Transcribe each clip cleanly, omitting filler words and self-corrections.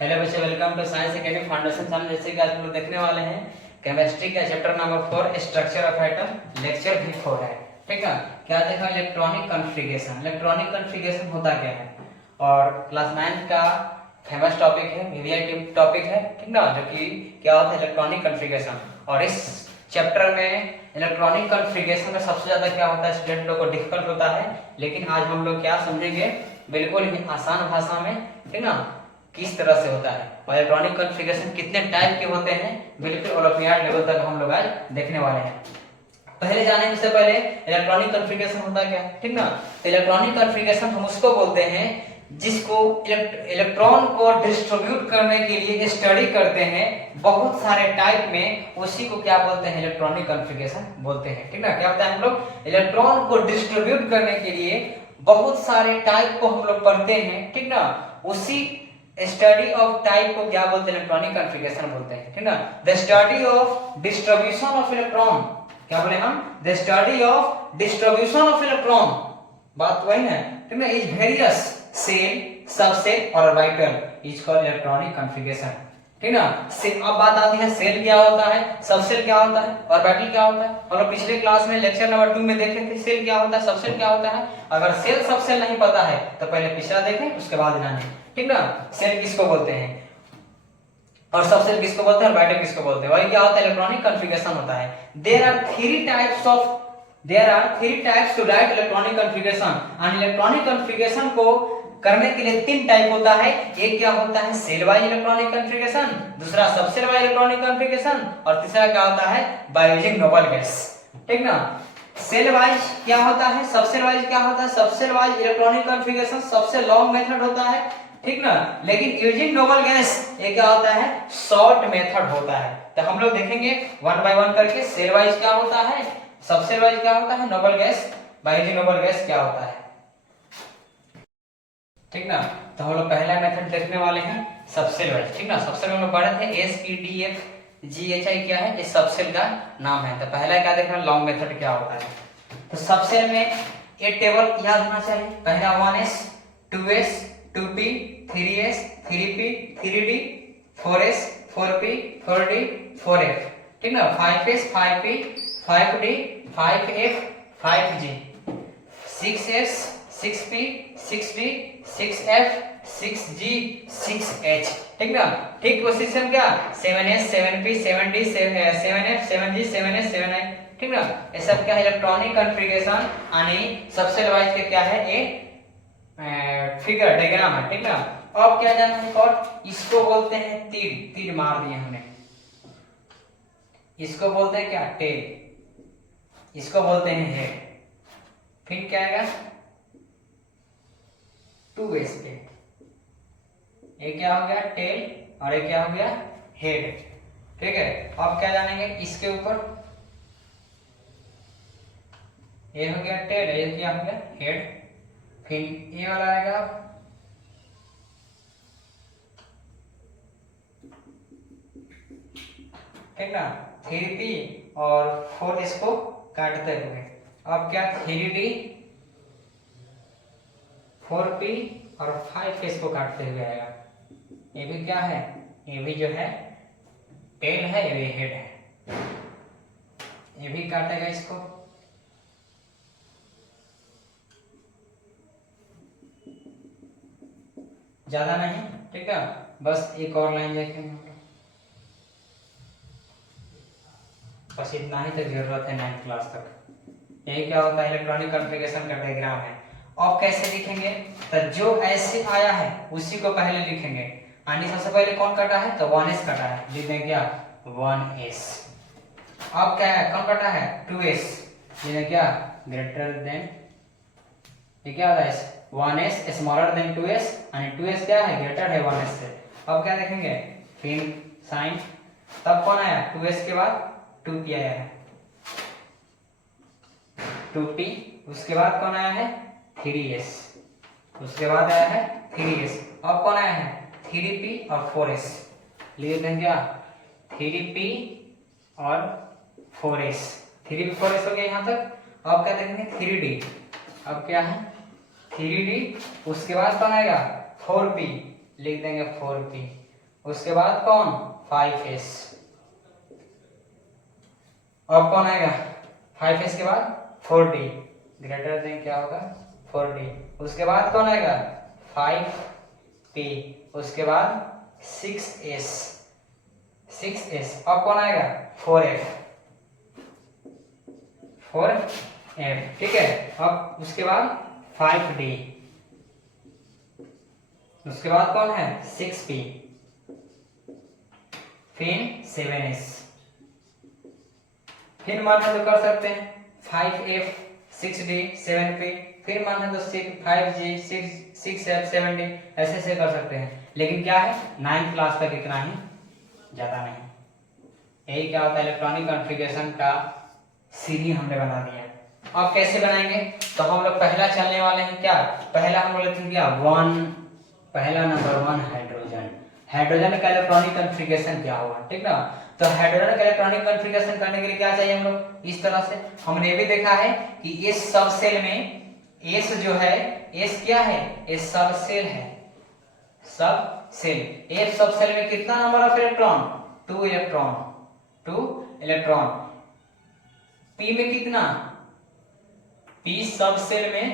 Hello बच्चे, welcome to science academy foundation channel. जैसे कि आज हम लोग देखने वाले हैं केमिस्ट्री का chapter number 4 structure of atom, lecture भी 4 है। ठीक है, क्या देखा? Electronic configuration. इलेक्ट्रॉनिक कॉन्फ़िगरेशन होता क्या है? और क्लास 9 का फेमस टॉपिक है, वीवीआई टॉपिक है, ठीक ना, जो कि क्या होता है इलेक्ट्रॉनिक कॉन्फ़िगरेशन। और इस चैप्टर में इलेक्ट्रॉनिक कॉन्फ़िगरेशन में सबसे ज्यादा क्या होता है, स्टूडेंट लोग को डिफिकल्ट होता है। लेकिन आज हम लोग क्या समझेंगे, बिल्कुल ही आसान भाषा में, ठीक ना, किस तरह से होता है और इलेक्ट्रॉनिक कॉन्फ़िगरेशन कितने टाइप के होते हैं, बिल्कुल ओलंपियाड लेवल तक हम लोग आज देखने वाले हैं। पहले जाने से पहले इलेक्ट्रॉनिक कॉन्फ़िगरेशन होता क्या है, ठीक ना। तो इलेक्ट्रॉनिक कॉन्फ़िगरेशन हम उसको बोलते हैं जिसको इलेक्ट्रॉन को डिस्ट्रीब्यूट करने के लिए स्टडी करते हैं बहुत सारे टाइप में, उसी को क्या बोलते हैं, इलेक्ट्रॉनिक कॉन्फ़िगरेशन बोलते हैं। ठीक ना, क्या होता है, हम लोग इलेक्ट्रॉन को डिस्ट्रीब्यूट करने के लिए बहुत सारे टाइप को हम लोग पढ़ते हैं, ठीक ना। उसी स्टडी ऑफ टाइप को क्या बोलते हैं, इलेक्ट्रॉनिक कॉन्फ़िगरेशन बोलते हैं। ठीक ना, the study of distribution of electron, क्या बोले हम, the study of distribution of electron, बात वही है, ठीक ना, इज वेरियस सेल, सबसेट और orbital is called electronic configuration. ठीक ना। अब बात आती है सेल क्या होता है, सबसेल क्या होता है, ऑर्बिटल क्या होता है। और पिछले क्लास में लेक्चर नंबर 2 में देखे थे सेल क्या होता है, सबसेल क्या होता है। अगर सेल सबसेल नहीं पता है तो पहले पिछला देखें, उसके बाद जाने। ठीक ना, सेल किसको बोलते हैं और सबसेल किसको बोलते हैं, ऑर्बिटल किसको बोलते हैं, वही क्या होता है, इलेक्ट्रॉनिक कॉन्फ़िगरेशन होता है। There are three types to write electronic configuration. और इलेक्ट्रॉनिक कॉन्फ़िगरेशन को करने के लिए 3 टाइप होता है। एक क्या होता है, सेल वाइज इलेक्ट्रॉनिक कॉन्फ़िगरेशन, दूसरा सबसेल वाइज इलेक्ट्रॉनिक कॉन्फ़िगरेशन और तीसरा क्या होता है, बाय यूजिंग नोबल गैस। ठीक ना, सेल वाइज क्या होता है, सबसेल वाइज क्या होता है, सबसेल वाइज इलेक्ट्रॉनिक कॉन्फ़िगरेशन सबसे लॉन्ग मेथड होता है, ठीक ना। लेकिन यूजिंग नोबल गैस ये क्या होता है, शॉर्ट मेथड होता है। तो हम लोग देखेंगे वन बाय वन करके, सेल वाइज क्या होता है, सबसेल वाइज क्या होता है, noble gas, by using noble gas क्या होता है। ठीक ना, तो हम लोग पहला मेथड देखने वाले हैं सबसेल वाइज। ठीक ना, सबसेल में हम लोग पढ़े थे SPDFGHI क्या है, ये सबसेल का नाम है। तो पहला क्या देखना, लॉन्ग मेथड क्या होता है। तो सबसेल में ये टेबल याद होना चाहिए। पहला 1s 2s 2p 3s 3p 3d 4s 4p 4d 4f, ठीक ना, 5s 5p 5d 5f 5g 6s 6p 6d 6f 6g 6h, ठीक ना। ठीक पोजीशन क्या, 7s 7p 7d 7f 7g 7s 7i, ठीक ना। ये सब क्या है, इलेक्ट्रॉनिक कॉन्फ़िगरेशन यानी सबसेल वाइज के क्या है, ये फिगर डायग्राम है। ठीक ना, अब क्या जानना है, और इसको बोलते हैं तीर, तीर मार दिए हमने, इसको बोलते हैं क्या, टेल, इसको बोलते हैं हेड। फिर क्या आएगा, 2s पे, ये क्या हो गया, टेल, और ये क्या हो गया, हेड। ठीक है, अब क्या जानेंगे, इसके ऊपर ये हो गया टेल, ये क्या हो गया, हेड। फिर ये वाला आएगा, ठीक ना, 3p और 4 इसको काटते हुए। अब क्या, 3d 4p और 5 इसको काटते हुए आएगा। ये भी क्या है, ये भी जो है टेल है, ये भी हेड है, ये भी काटेगा इसको। ज्यादा नहीं, ठीक है, बस एक और लाइन देखेंगे, बस इतना ही तक जरूरत है 9th क्लास तक। यही क्या होता है, इलेक्ट्रॉनिक कॉन्फ़िगरेशन का डायग्राम है। अब कैसे लिखेंगे, तो जो ऐसे आया है उसी को पहले लिखेंगे। यानी सबसे पहले कौन कटा है, तो 1s कटा है, लिख दें क्या, 1s। अब क्या है, कौन कटा है, 2s, ये क्या, ग्रेटर देन, ये क्या होता है, 1s स्मॉलर देन 2s, यानी 2s क्या है, ग्रेटर है 1s से। अब क्या देखेंगे, फिर साइन, तब कौन आया, 2s के बाद 2p आया है, 2p, उसके बाद कौन आया है, 3s, उसके बाद आया है 3s। अब कौन आया है, 3p और 4s, लिख देंगे क्या, 3p और 4s, 3p 4s हो गया यहाँ तक। अब क्या देखेंगे, 3d, अब क्या है, 3d, उसके बाद कौन आएगा, 4p, लिख देंगे 4p। उसके बाद कौन 5s, अब कौन आएगा 5s के बाद 4d ग्रेटर देन क्या होगा 4d, उसके बाद कौन आएगा 5p, उसके बाद 6s, अब कौन आएगा 4f, ठीक है। अब उसके बाद 5d, उसके बाद कौन है 6p, फिर 7s, फिर मान है तो कर सकते हैं 5f 6d 7p, फिर मान है तो 5g 6f 7d, ऐसे कर सकते हैं। लेकिन क्या है 9th क्लास तक इतना ही, ज्यादा नहीं। यही क्या होता है इलेक्ट्रॉनिक कॉन्फ़िगरेशन का सीढ़ी हमने बना दिया। अब कैसे बनाएंगे, तो हम लोग पहला चलने वाले हैं क्या, पहला हम लोग लेते क्या पहला नंबर 1 हाइड्रोजन, हाइड्रोजन का इलेक्ट्रॉनिक कॉन्फ़िगरेशन क्या होगा, ठीक ना। तो हाइड्रोजन का इलेक्ट्रॉनिक कॉन्फ़िगरेशन करने के लिए क्या चाहिए हम लोग, इस तरह से हमने ये भी देखा है कि इस सब सेल में एस जो है, एस क्या है, एस सब सेल है, सब सेल, एक सब सेल में कितना number of electron 2 electron, P में कितना, पी सब सेल में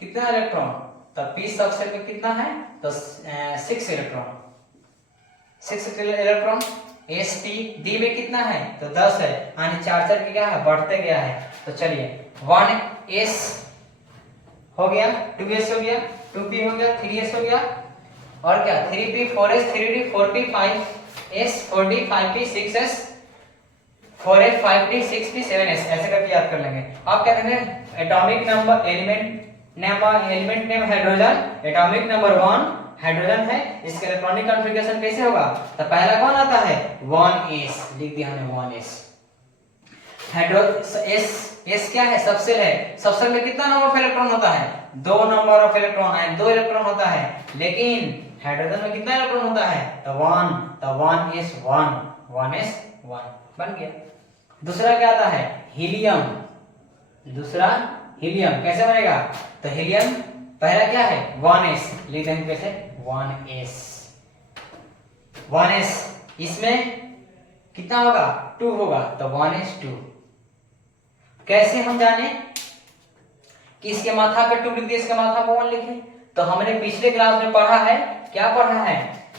कितना इलेक्ट्रॉन, तो पी सब सेल में कितना है तो 6 electron, 6 electron. S P D में कितना है तो 10 है, यानी 4 क्या है बढ़ते गया है। तो चलिए 1s हो गया, 2s हो गया, 2p हो गया, 3s हो गया, और क्या 3p 4s 3d 4p 5s 4d 5p 6s 4f 5d 6p 7s, ऐसे करके याद कर लेंगे। आप क्या कहते हैं atomic number element name hydrogen, atomic number 1 hydrogen है, इसका इलेक्ट्रॉनिक कॉन्फ़िगरेशन कैसे होगा, तो पहला कौन आता है 1s, लिख दिया हमने 1s। हाइड्रो एस क्या है सबसेल है, सबसेल में कितना नंबर ऑफ इलेक्ट्रॉन होता है 2 नंबर ऑफ इलेक्ट्रॉन है, 2 इलेक्ट्रॉन होता है, लेकिन हाइड्रोजन में कितना इलेक्ट्रॉन होता है तो 1, तो 1s 1 बन गया। दूसरा क्या आता है हीलियम, दूसरा हीलियम कैसे बनेगा, तो हीलियम पहला क्या है 1s, लिख देंगे कैसे 1s, इसमें कितना होगा 2 होगा, तो 1s2। कैसे हम जाने कि इसके माथा पे 2 लिख दिया, इसके माथा पे 1 लिखे, तो हमने पिछले क्लास में पढ़ा है, क्या पढ़ा है,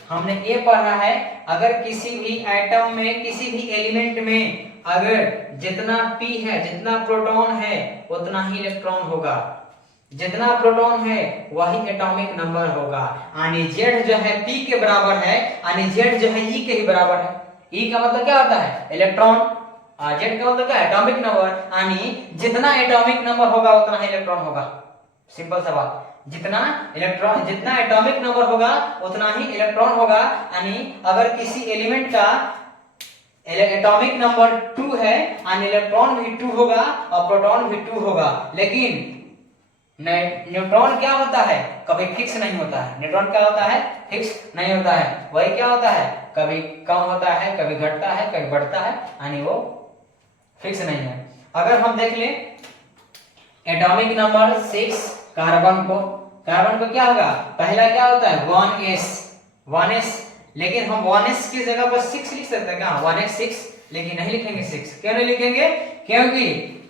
हमने ये पढ़ा है अगर किसी भी एटम में किसी भी एलिमेंट में अगर जितना p है, जितना प्रोटॉन है उतना ही इलेक्ट्रॉन होगा, जितना प्रोटॉन है वही एटॉमिक नंबर होगा, यानी z जो है p के बराबर है, यानी z जो है e के ही बराबर है। e का मतलब क्या होता है इलेक्ट्रॉन, z का मतलब क्या एटॉमिक नंबर, यानी जितना एटॉमिक नंबर होगा उतना ही इलेक्ट्रॉन होगा, सिंपल सा बात, जितना एटॉमिक नंबर होगा उतना ही इलेक्ट्रॉन होगा। यानी अगर किसी एलिमेंट का एटॉमिक नंबर 2 है, यानी इलेक्ट्रॉन भी 2 होगा और प्रोटॉन भी 2 होगा, लेकिन न्यूट्रॉन क्या होता है कभी फिक्स नहीं होता है, न्यूट्रॉन क्या होता है फिक्स नहीं होता है, वही क्या होता है कभी कम होता है, कभी घटता है, कभी बढ़ता है, यानी वो फिक्स नहीं है। अगर हम देख लें एटॉमिक नंबर 6 कार्बन को क्या होगा, पहला क्या होता है 1s, लेकिन हम 1s की जगह पर 6 लिख सकते हैं क्या 1s 6, लेकिन नहीं लिखेंगे 6, क्यों नहीं लिखेंगे, क्योंकि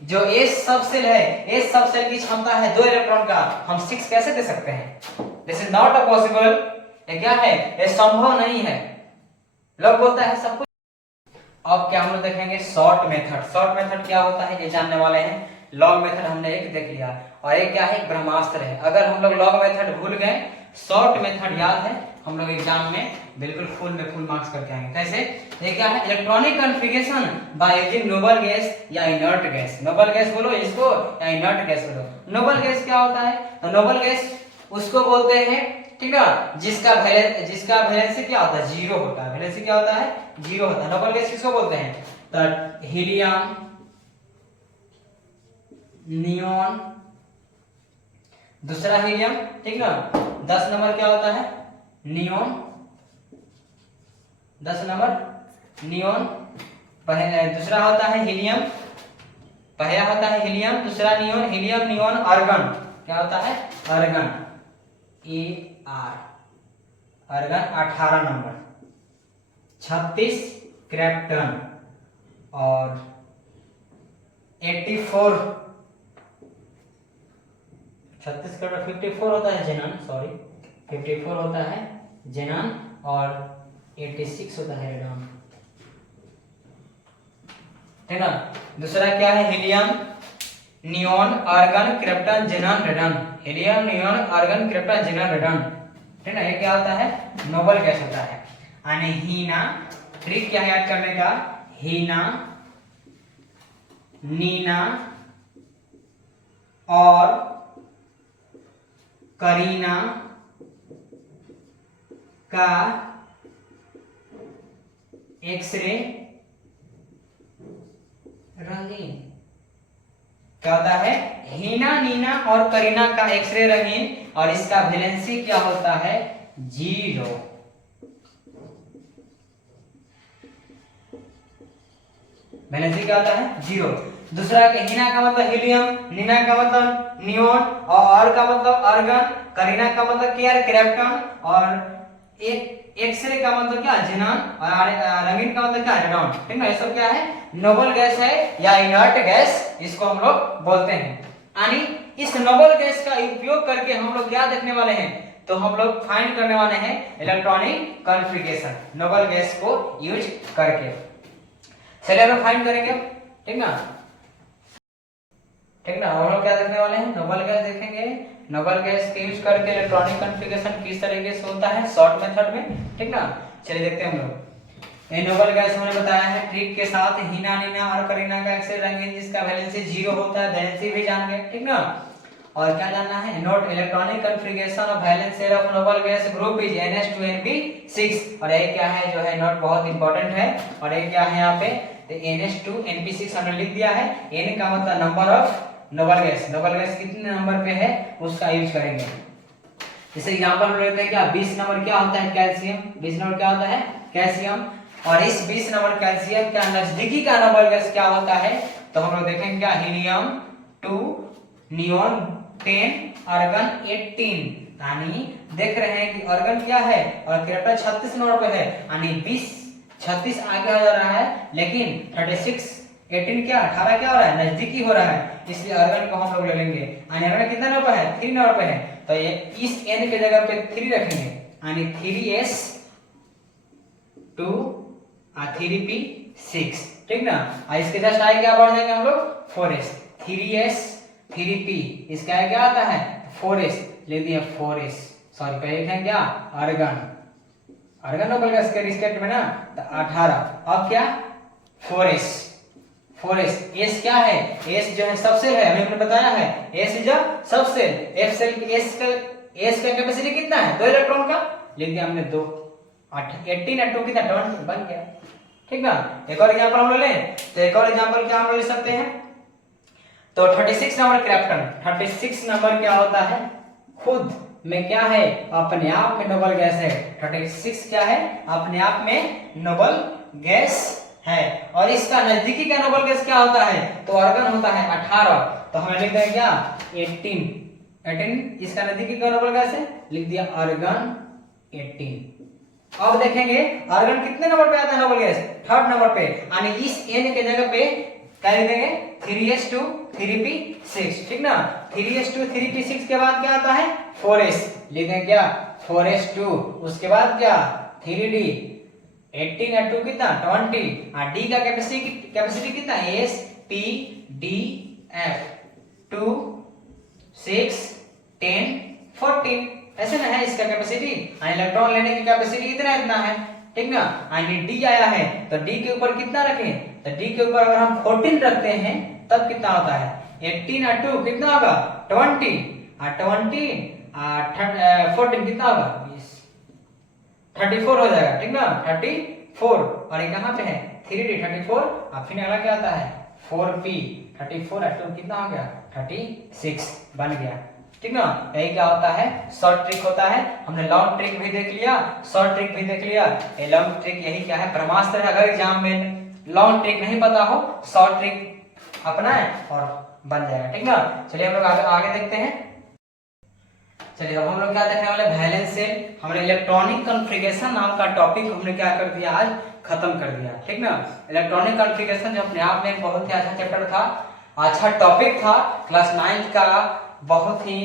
जो s सब सेल है, s सब सेल की क्षमता है 2 इलेक्ट्रॉन का, हम 6 कैसे दे सकते हैं, this is not a possible, ये क्या है ये संभव नहीं है, लोग बोलता है सब कुछ। अब क्या हम लोग देखेंगे शॉर्ट मेथड क्या होता है ये जानने वाले हैं। लॉग मेथड हमने एक देख लिया, और एक क्या है ब्रह्मास्त्र है। अगर हम लोग लॉग मेथड भूल गए, शॉर्ट मेथड याद है, हम लोग एग्जाम में बिल्कुल फुल मार्क्स करके आएंगे। कैसे, ये क्या है electronic configuration by using noble gas या इनर्ट गैस, नोबल गैस बोलो इसको या इनर्ट गैस बोलो। नोबल गैस क्या होता है, तो नोबल गैस उसको बोलते हैं, ठीक है, जिसका वैलेंसी क्या होता है 0 होता है, वैलेंसी क्या होता है 0 होता है। नोबल गैस किसको बोलते हैं, तो हीलियम, नियॉन, दूसरा हीलियम, ठीक ना, 10 नंबर क्या होता है नियॉन, 10 नंबर नियॉन, दूसरा होता है हीलियम, पहला होता है हीलियम, दूसरा नियॉन, हीलियम नियॉन आर्गन, क्या होता है argon, AR, argon 18 number, 36 krypton और 84 36 क्रिप्टन 54 होता है जेनॉन, सॉरी 54 होता है जेनॉन और 86 होता है रेडॉन, है ना। दूसरा क्या है, helium, neon, argon, krypton, xenon, radon. Helium, neon, argon, krypton, xenon, radon, है ना। ये क्या होता है, नोबल गैस होता है। यानी हीना, ट्रिक क्या है याद करने का, हीना, नीना और करीना का एक्सरे रंगीन। क्या होता है, हीना, नीना और करीना का एक्सरे रंगीन और इसका वैलेंसी क्या होता है, 0। वैलेंसी क्या होता है, 0। दूसरा के हीना का मतलब हीलियम, नीना का मतलब नियोन और आर का मतलब आर्गन, करीना का मतलब क्या है, क्रिप्टन और एक्सरे का मतलब क्या, जेनॉन और रंगीन का मतलब क्या, रेडॉन, ठीक ना। ये सब क्या है, नोबल गैस है या इनर्ट गैस इसको हम लोग बोलते हैं। यानी इस नोबल गैस का उपयोग करके हम लोग क्या देखने वाले हैं, तो हम लोग फाइंड करने वाले हैं इलेक्ट्रॉनिक कॉन्फ़िगरेशन नोबल गैस को यूज करके। चलिए हम फाइंड करेंगे, ठीक ना, ठीक ना। हम लोग क्या देखने वाले हैं, नोबल गैस देखेंगे। नोबल गैस के यूज करके इलेक्ट्रॉनिक कॉन्फ़िगरेशन किस तरीके से होता है शॉर्ट मेथड में, ठीक ना। चलिए देखते हैं हम लोग। ये नोबल गैस हमने बताया है ट्रिक के साथ, हीना, नीना और करीना का एक्सरे रंगीन जिसका वैलेंसी 0 होता है, वैलेंसी भी जान गए, ठीक ना। और क्या जानना है, note electronic configuration of valence shell of noble gas group is NH2Np6। और ये क्या है, जो है नोट बहुत इंपॉर्टेंट है। और ये क्या है यहाँ पे, तो NH2Np6 हमने लिख दिया है। N का मतलब number of noble gas, noble gas कितने नंबर पे है उसका यूज करेंगे। जैसे एग्जांपल हम लेते हैं क्या, 20 नंबर क्या होता है, कैल्शियम। 20 नंबर क्या होता है, कैल्शियम। और इस 20 नंबर कैल्शियम का नजदीकी का नोबल गैस क्या होता है, तो हम लोग देखेंगे क्या, हीलियम 2, नियोन 10, आर्गन 18। यानी देख रहे हैं कि आर्गन क्या है और क्रिप्टन 36 नंबर पे है, यानी 20 36 आगे हो जा रहा है, लेकिन 36 18 क्या 18 क्या हो रहा है, नजदीकी हो रहा है, इसलिए आर्गन को हम लोग ले लेंगे। यानी आर्गन कितना नंबर पे है, 3 नंबर पे है, तो ये इस n के जगह पे 3 रखेंगे, यानी 3s2 और 3p6, ठीक ना। और इसके जस्ट आगे क्या बढ़ जाएंगे हम लोग, 4s, 3s 3p, इसका आगे क्या आता है 4s, ले दिया 4s, सॉरी पहले लिखेंगे क्या, आर्गन, आर्गन नोबल गैस के रिस्पेक्ट में ना, तो 18। अब क्या 4s, 4s, s क्या है, s जो है सबसेल है, हमने बताया है s is a subshell, f shell की s का कैपेसिटी कितना है, 2 इलेक्ट्रॉन का, लिख दिया हमने 2, 18 और 2 कितना 20 बन गया, ठीक ना। एक और एग्जांपल हम ले लें, तो एक और एग्जांपल क्या हम ले सकते हैं, तो 36 नंबर क्रिप्टन, 36 नंबर क्या होता है, खुद में क्या है, अपने आप में नोबल गैस है। 36 क्या है, अपने आप में नोबल गैस है। और इसका नजदीकी का नोबल गैस क्या होता है, तो आर्गन होता है 18, तो हमें लिख देंगे क्या 18 इसका नजदीकी का नोबल गैस है, लिख दिया आर्गन 18। अब देखेंगे आर्गन कितने नंबर पे आता है नोबल गैस, 3rd नंबर पे, यानी इस n के जगह पे क्या लिख देंगे 3s2 3p6, ठीक ना। 3s2 3p6 के बाद क्या आता है 4s, लिख देंगे क्या 4s2, उसके बाद क्या 3d, 18 और 2 कितना 20, और d का कैपेसिटी कितना s p d f 2 6 10 14, ऐसे ना है इसका कैपेसिटी, इलेक्ट्रॉन लेने की कैपेसिटी इतना है, ठीक ना। यानी d आया है तो d के ऊपर कितना रखें, तो d के ऊपर अगर हम 14 रखते हैं तब कितना होता है, 18 और 2 कितना होगा 20, और 20 और 14 कितना होगा 20, 34 हो जाएगा, ठीक ना 34। और ये कहां पे है 3d 34, और फिर अगला क्या आता है 4p, 34 और 2 कितना हो गया 36 बन गया, ठीक ना। यही क्या होता है शॉर्ट ट्रिक होता है। हमने लॉन्ग ट्रिक भी देख लिया, शॉर्ट ट्रिक भी देख लिया। ये लॉन्ग ट्रिक यही क्या है, ब्रह्मास्त्र है। अगर एग्जाम में लॉन्ग ट्रिक नहीं पता हो, शॉर्ट ट्रिक अपनाए और बन जाएगा, ठीक ना। चलिए हम लोग आगे देखते हैं। चलिए अब हम लोग क्या देखने वाले, वैलेंस शेल। हमने इलेक्ट्रॉनिक कॉन्फ़िगरेशन नाम का टॉपिक हमने क्या कर दिया, आज खत्म कर दिया, ठीक ना। इलेक्ट्रॉनिक कॉन्फ़िगरेशन जो अपने आप में एक बहुत ही अच्छा चैप्टर था, अच्छा टॉपिक था, क्लास 9 का बहुत ही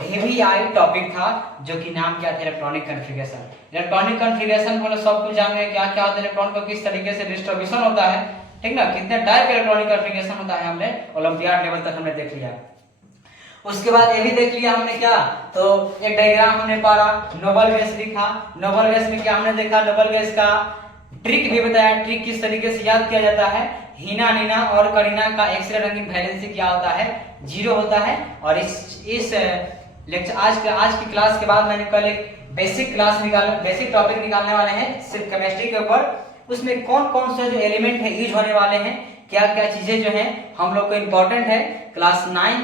हेवी आई टॉपिक था, जो कि नाम क्या था, इलेक्ट्रॉनिक कॉन्फ़िगरेशन। इलेक्ट्रॉनिक कॉन्फ़िगरेशन मतलब सब कुछ जान गए क्या क्या होता है, इलेक्ट्रॉन का किस तरीके से डिस्ट्रीब्यूशन होता है, ठीक ना, कितने टाइप के इलेक्ट्रॉनिक कॉन्फ़िगरेशन होता है, हमने ओलंपियाड लेवल तक हमने देख लिया। उसके बाद ये भी देख लिया हमने क्या, तो एक डायग्राम हमने पढ़ा, नोबल गैस लिखा, नोबल गैस में क्या हमने देखा, नोबल गैस का ट्रिक भी बताया, ट्रिक किस तरीके से याद किया जाता है। हीना, नीना और करीना का एक्स-रे रंगीन वैलेंसी क्या होता है, 0 होता है। और इस लेक्चर आज की क्लास के बाद मैंने कल एक बेसिक टॉपिक निकालने वाले हैं सिर्फ केमिस्ट्री के ऊपर। उसमें कौन कौन से जो एलिमेंट है यूज होने वाले हैं, क्या क्या चीजें जो हैं हम लोग को इम्पोर्टेंट है क्लास 9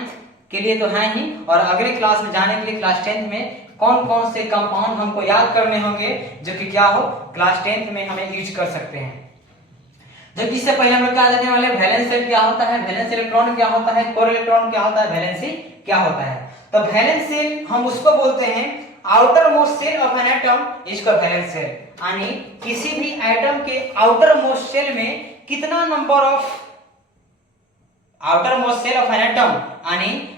के लिए तो है ही, और अगले क्लास में जाने के लिए क्लास 10 में कौन कौन से कंपाउंड हमको याद करने होंगे जो कि क्या हो, क्लास 10 में हमें यूज कर सकते हैं। जब इससे पहले हम लोग क्या देखने वाले, वैलेंस शेल क्या होता है, वैलेंस इलेक्ट्रॉन क्या होता है, कोर इलेक्ट्रॉन क्या होता है, वैलेंसी क्या होता है। तो वैलेंस शेल हम उसको बोलते हैं outer most shell of an atom, इसको वैलेंस शेल, यानी किसी भी एटम के आउटर मोस्ट शेल में कितना number of outer most shell of an atom, यानी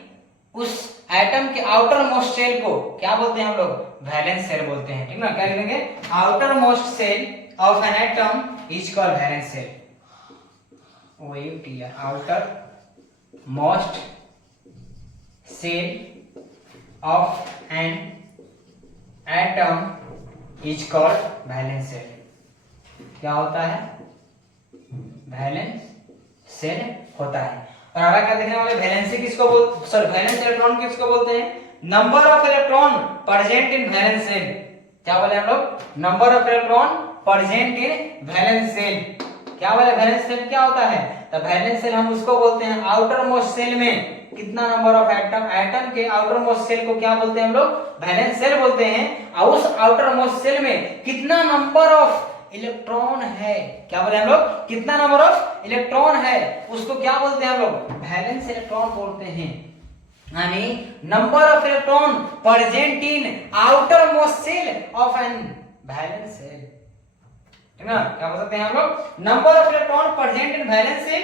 उस एटम के आउटर मोस्ट शेल को क्या बोलते हैं हम लोग, वैलेंस शेल बोलते हैं, ठीक ना। क्या लिखेंगे, outer most shell of an atom is called valence shell, outer most shell of an atom is called valence shell. क्या होता है, वैलेंस शेल होता है। और आगे क्या देखने वाले, वैलेंसी किसको बोलते, सॉरी वैलेंस इलेक्ट्रॉन किसको बोलते हैं, number of electron present in valence shell. क्या बोले हम लोग, number of electron present in valence shell. क्या बोले, वैलेंस शेल क्या होता है, तो वैलेंस शेल हम उसको बोलते हैं आउटर मोस्ट शेल में कितना नंबर ऑफ एटम के आउटर मोस्ट शेल को क्या बोलते हैं हम लोग, वैलेंस शेल बोलते हैं। और उस आउटर मोस्ट शेल में कितना नंबर ऑफ इलेक्ट्रॉन है, क्या बोले हम लोग, कितना नंबर ऑफ इलेक्ट्रॉन है, उसको क्या बोलते हैं हम लोग, वैलेंस इलेक्ट्रॉन बोलते हैं। यानी number of electron present in outer most shell of an valence shell, ठीक ना। क्या बोल सकते हैं हम लोग, number of electron present in valence shell,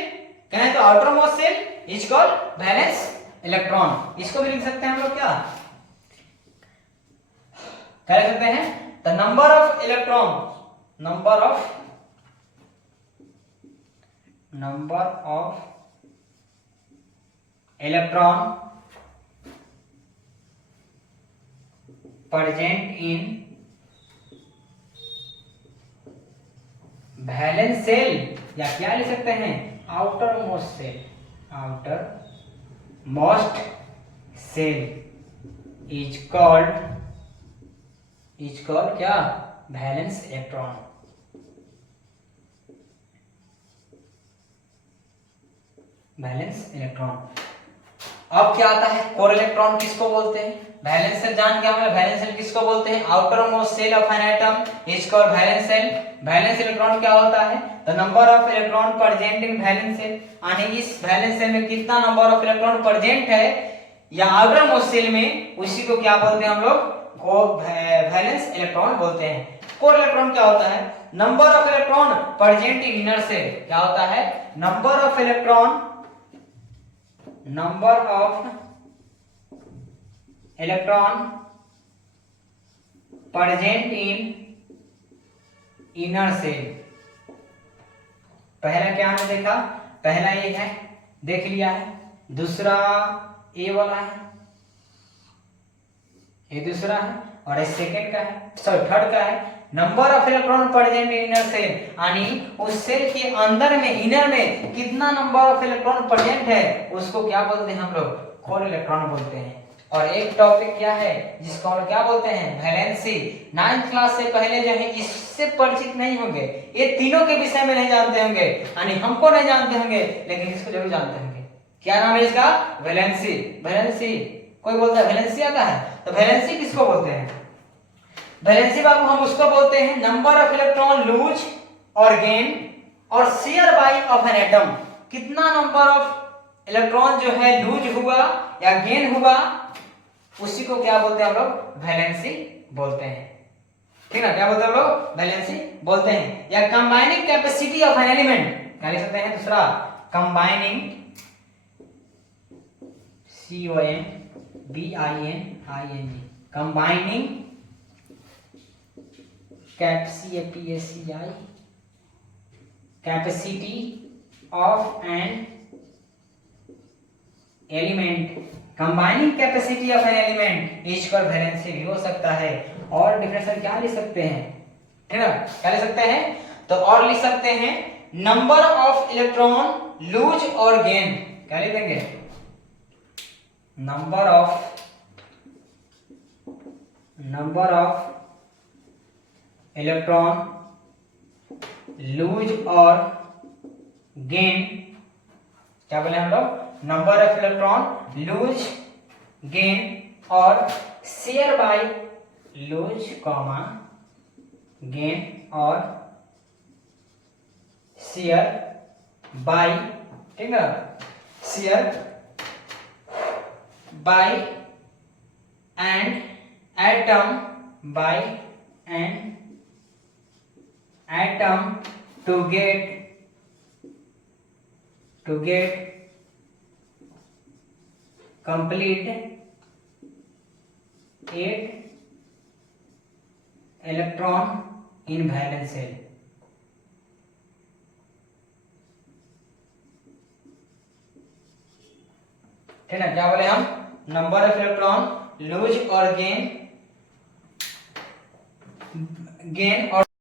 कहें तो outer most shell is called valence electron. इसको भी लिख सकते हैं हम लोग, क्या कह सकते हैं, the number of electron, number of electron present in valence shell, या क्या लिख सकते हैं, outer most shell, outer most shell is called क्या, वैलेंस इलेक्ट्रॉन। Valence electron. अब क्या आता है, कोर इलेक्ट्रॉन किसको बोलते हैं, वैलेंस शेल जान गया हमें, वैलेंस शेल किसको बोलते हैं, outer most shell of an atom is called valence shell. Valence electron क्या होता है, the number of electron present in valence shell, यानी इस वैलेंस शेल में कितना नंबर ऑफ इलेक्ट्रॉन प्रेजेंट है या आउटर मोस्ट शेल में, उसी को क्या बोलते हैं हम लोग, को वैलेंस इलेक्ट्रॉन बोलते हैं। कोर इलेक्ट्रॉन क्या होता है, number of electron present in inner shell, क्या होता है, number of electron present in inner shell. पहला क्या हमने देखा, पहला ये है, देख लिया है, दूसरा ए वाला है, ये दूसरा है, और ये सेकंड का है, सॉरी थर्ड का है, number of electron present in inner shell, यानी उस शेल के अंदर में, इनर में कितना नंबर ऑफ इलेक्ट्रॉन प्रेजेंट है, उसको क्या बोलते हैं हम लोग, कोर इलेक्ट्रॉन बोलते हैं। और एक टॉपिक क्या है जिसको हम क्या बोलते हैं, वैलेंसी। 9th क्लास से पहले जो है इससे परिचित नहीं होंगे, ये तीनों के विषय में नहीं जानते होंगे, यानी हमको नहीं जानते होंगे लेकिन इसको जरूर जानते होंगे। क्या नाम है इसका, वैलेंसी। वैलेंसी, कोई बोलता है वैलेंसी आता है, तो वैलेंसी किसको बोलते हैं, वैलेंसी बाबू हम उसको बोलते हैं नंबर ऑफ इलेक्ट्रॉन लूज और गेन और share by of an atom, कितना नंबर ऑफ इलेक्ट्रॉन जो है लूज हुआ या गेन हुआ उसी को क्या बोलते हैं हम लोग, वैलेंसी बोलते हैं। ठीक है, क्या बोलते हैं हम लोग, वैलेंसी बोलते हैं। या combining capacity of an element, क्या लिख सकते हैं दूसरा, combining, COMBINING, combining capacity of an element, combining capacity of an element is equal valency भी हो सकता है। और डिफिनेशन क्या लिख सकते हैं, ठीक है, क्या लिख सकते हैं, तो और लिख सकते हैं नंबर ऑफ इलेक्ट्रॉन लूज और गेन, क्या लिख देंगे, नंबर ऑफ इलेक्ट्रॉन लूज और गेन, क्या बोले हम लोग, number of electron lose gain और share by lose comma gain और शेयर बाय, ठीक है, share by and atom by and atom to get complete 8 electron in valence shell। ठीक है, क्या बोले हम, नंबर ऑफ इलेक्ट्रॉन लूज और गेन और